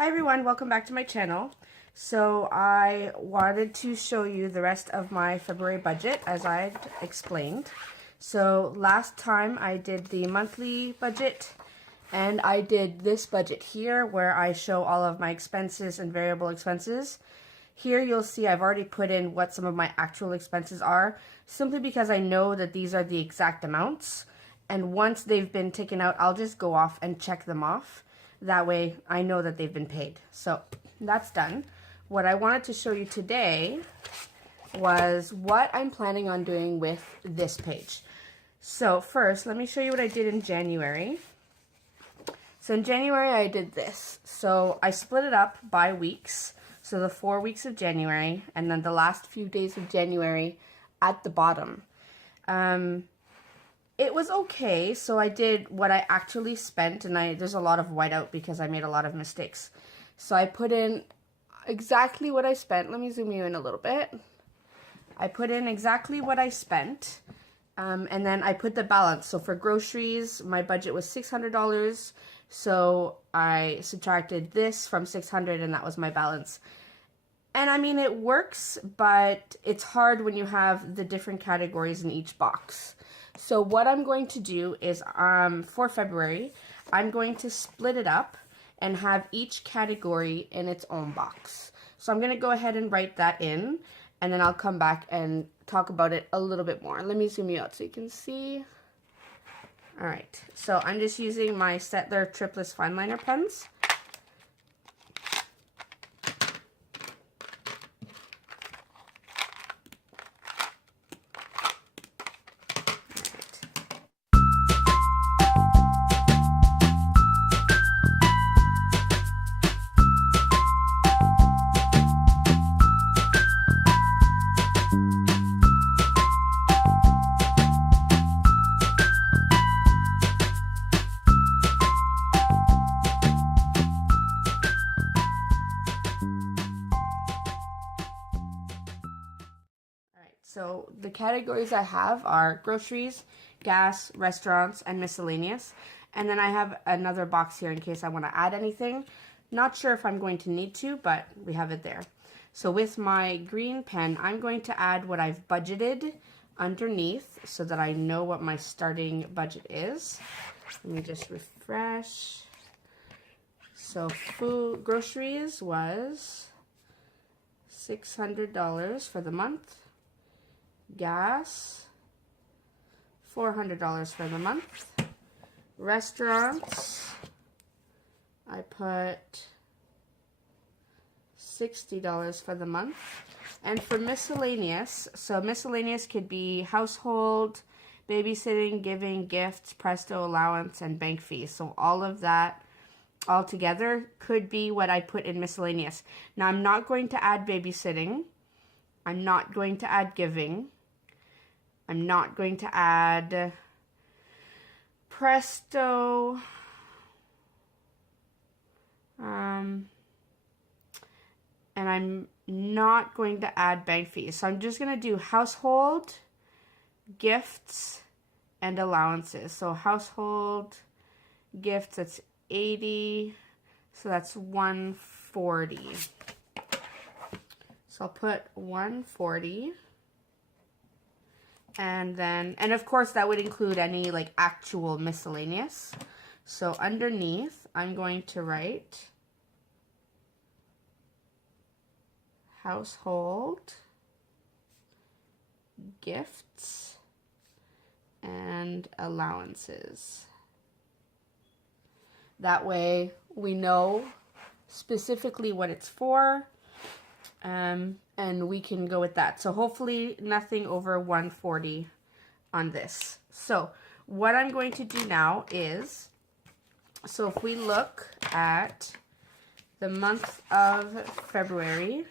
Hi everyone, welcome back to my channel. So I wanted to show you the rest of my February budget as I explained. So last time I did the monthly budget and I did this budget here where I show all of my expenses and variable expenses. Here you'll see I've already put in what some of my actual expenses are, simply because I know that these are the exact amounts, and once they've been taken out I'll just go off and check them off. That way I know that they've been paid. So that's done. What I wanted to show you today was what I'm planning on doing with this page. So first, let me show you what I did in January. So in January I did this. So I split it up by weeks. So the 4 weeks of January and then the last few days of January at the bottom. It was okay, so I did what I actually spent, and there's a lot of whiteout because I made a lot of mistakes. So I put in exactly what I spent. Let me zoom you in a little bit. I put in exactly what I spent, and then I put the balance. So for groceries, my budget was $600, so I subtracted this from $600, and that was my balance. And I mean, it works, but it's hard when you have the different categories in each box. So what I'm going to do is, for February, I'm going to split it up and have each category in its own box. So I'm going to go ahead and write that in, and then I'll come back and talk about it a little bit more. Let me zoom you out so you can see. All right, so I'm just using my Settler Tripless Fine Liner pens. So the categories I have are groceries, gas, restaurants, and miscellaneous. And then I have another box here in case I want to add anything. Not sure if I'm going to need to, but we have it there. So with my green pen, I'm going to add what I've budgeted underneath so that I know what my starting budget is. Let me just refresh. So groceries was $600 for the month. Gas, $400 for the month. Restaurants, I put $60 for the month. And for miscellaneous, so miscellaneous could be household, babysitting, giving, gifts, presto, allowance, and bank fees. So all of that all together could be what I put in miscellaneous. Now I'm not going to add babysitting. I'm not going to add giving. I'm not going to add presto, and I'm not going to add bank fees. So I'm just going to do household, gifts, and allowances. So household, gifts, that's 80, so that's 140. So I'll put 140. And then, and of course that would include any like actual miscellaneous. So underneath, I'm going to write household, gifts, and allowances. That way we know specifically what it's for. And we can go with that. So hopefully nothing over 140 on this. So what I'm going to do now is, so if we look at the month of February,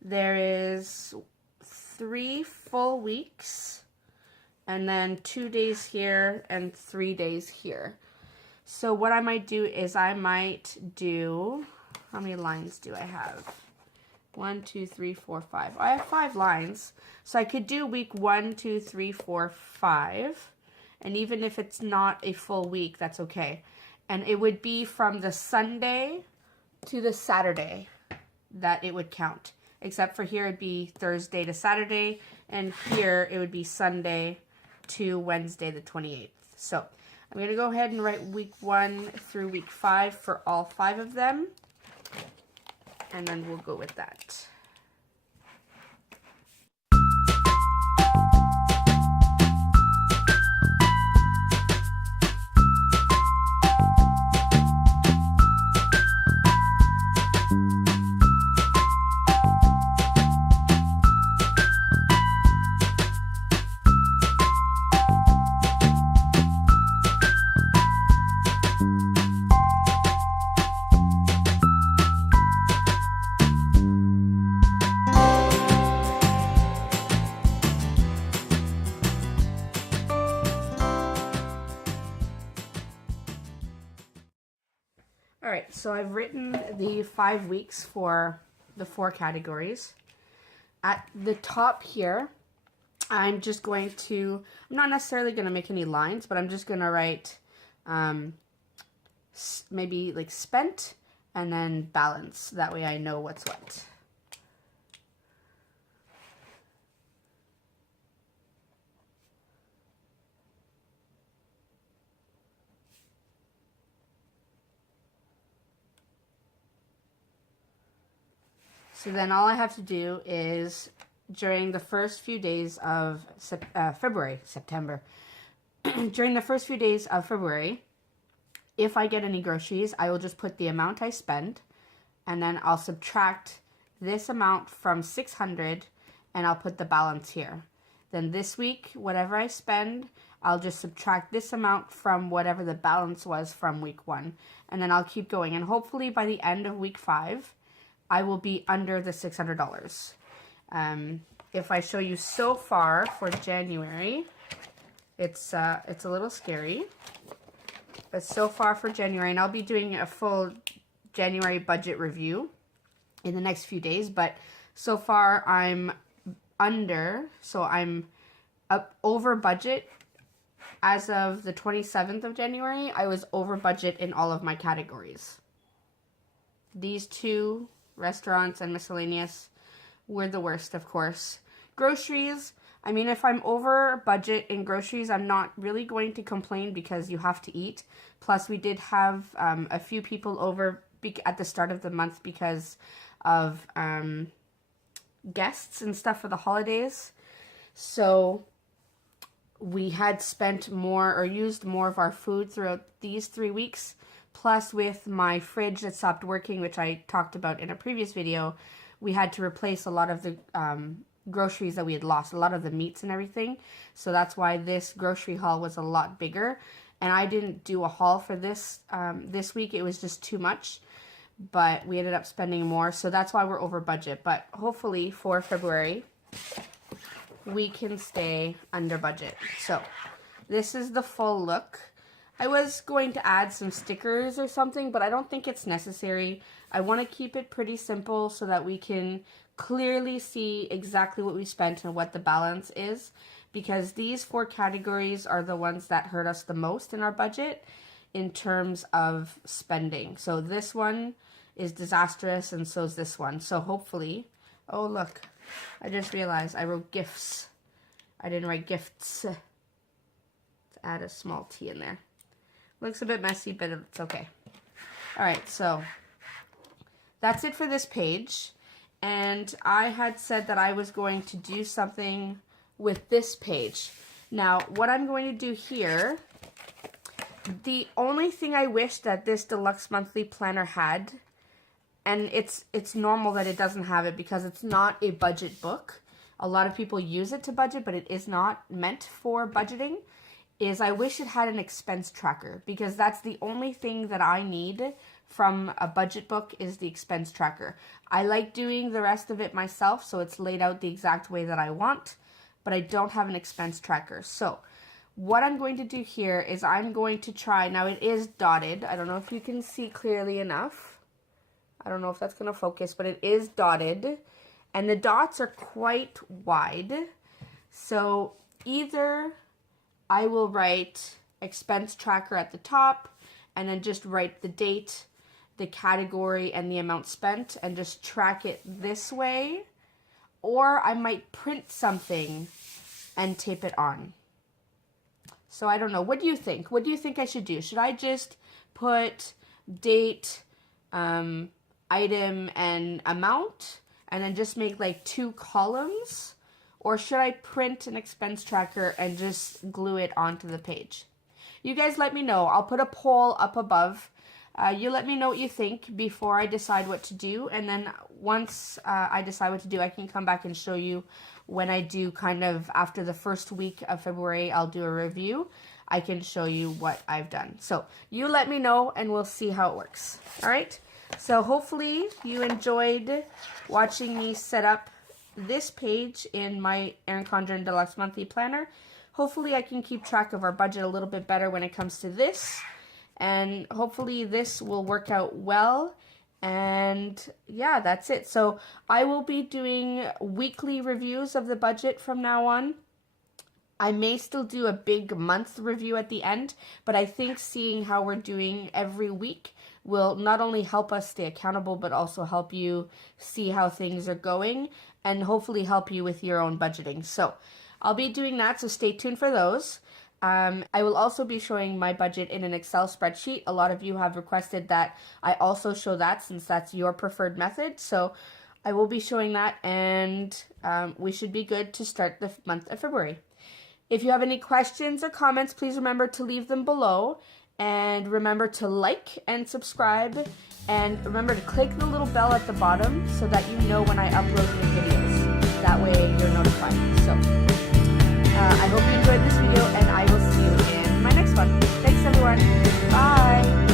there is 3 full weeks and then 2 days here and 3 days here. So what I might do is I might do, how many lines do I have? 1, 2, 3, 4, 5. I have 5 lines. So I could do week 1, 2, 3, 4, 5. And even if it's not a full week, that's okay. And it would be from the Sunday to the Saturday that it would count. Except for here it'd be Thursday to Saturday, and here it would be Sunday to Wednesday the 28th. So I'm going to go ahead and write week 1 through week 5 for all 5 of them, and then we'll go with that. Alright, so I've written the 5 weeks for the 4 categories. At the top here, I'm just going to, I'm not necessarily going to make any lines, but I'm just going to write maybe like spent and then balance. That way I know what's what. So then all I have to do is, during the first few days of September, during the first few days of February, if I get any groceries, I will just put the amount I spend, and then I'll subtract this amount from 600, and I'll put the balance here. Then this week, whatever I spend, I'll just subtract this amount from whatever the balance was from week 1, and then I'll keep going. And hopefully by the end of week 5, I will be under the $600. If I show you so far for January, it's a little scary. But so far for January, and I'll be doing a full January budget review in the next few days, but so far I'm under, so I'm up over budget. As of the 27th of January, I was over budget in all of my categories. These 2 restaurants and miscellaneous were the worst, of course. Groceries, I mean, if I'm over budget in groceries, I'm not really going to complain because you have to eat. Plus, we did have a few people over at the start of the month because of guests and stuff for the holidays. So we had spent more or used more of our food throughout these 3 weeks. Plus, with my fridge that stopped working, which I talked about in a previous video, we had to replace a lot of the groceries that we had lost, a lot of the meats and everything. So that's why this grocery haul was a lot bigger. And I didn't do a haul for this this week. It was just too much. But we ended up spending more. So that's why we're over budget. But hopefully for February, we can stay under budget. So this is the full look. I was going to add some stickers or something, but I don't think it's necessary. I want to keep it pretty simple so that we can clearly see exactly what we spent and what the balance is, because these 4 categories are the ones that hurt us the most in our budget in terms of spending. So this one is disastrous, and so is this one. So hopefully, oh look, I just realized I wrote gifts. I didn't write gifts. Let's add a small T in there. Looks a bit messy, but it's okay. Alright, so that's it for this page. And I had said that I was going to do something with this page. Now, what I'm going to do here, the only thing I wish that this Deluxe Monthly Planner had, and it's normal that it doesn't have it because it's not a budget book. A lot of people use it to budget, but it is not meant for budgeting. Is I wish it had an expense tracker, because that's the only thing that I need from a budget book is the expense tracker. I like doing the rest of it myself, so it's laid out the exact way that I want, but I don't have an expense tracker. So what I'm going to do here is I'm going to try, now it is dotted. I don't know if you can see clearly enough. I don't know if that's going to focus, but it is dotted, and the dots are quite wide. So either I will write expense tracker at the top and then just write the date the category and the amount spent and just track it this way. Or I might print something and tape it on. So I don't know. What do you think? What do you think I should do? Should I just put date, item, and amount, and then just make like 2 columns? Or should I print an expense tracker and just glue it onto the page? You guys let me know. I'll put a poll up above. You let me know what you think before I decide what to do. And then once I decide what to do, I can come back and show you when I do kind of after the first week of February, I'll do a review. I can show you what I've done. So you let me know and we'll see how it works. All right. So hopefully you enjoyed watching me set up this page in my Erin Condren Deluxe Monthly Planner. Hopefully I can keep track of our budget a little bit better when it comes to this. And hopefully this will work out well. And yeah, that's it. So I will be doing weekly reviews of the budget from now on. I may still do a big month review at the end, but I think seeing how we're doing every week will not only help us stay accountable, but also help you see how things are going and hopefully help you with your own budgeting. So I'll be doing that, so stay tuned for those. I will also be showing my budget in an Excel spreadsheet. A lot of you have requested that I also show that since that's your preferred method. So I will be showing that, and we should be good to start the month of February. If you have any questions or comments, please remember to leave them below. And remember to like and subscribe. And remember to click the little bell at the bottom so that you know when I upload new videos. That way you're notified. So I hope you enjoyed this video, and I will see you in my next one. Thanks everyone. Bye.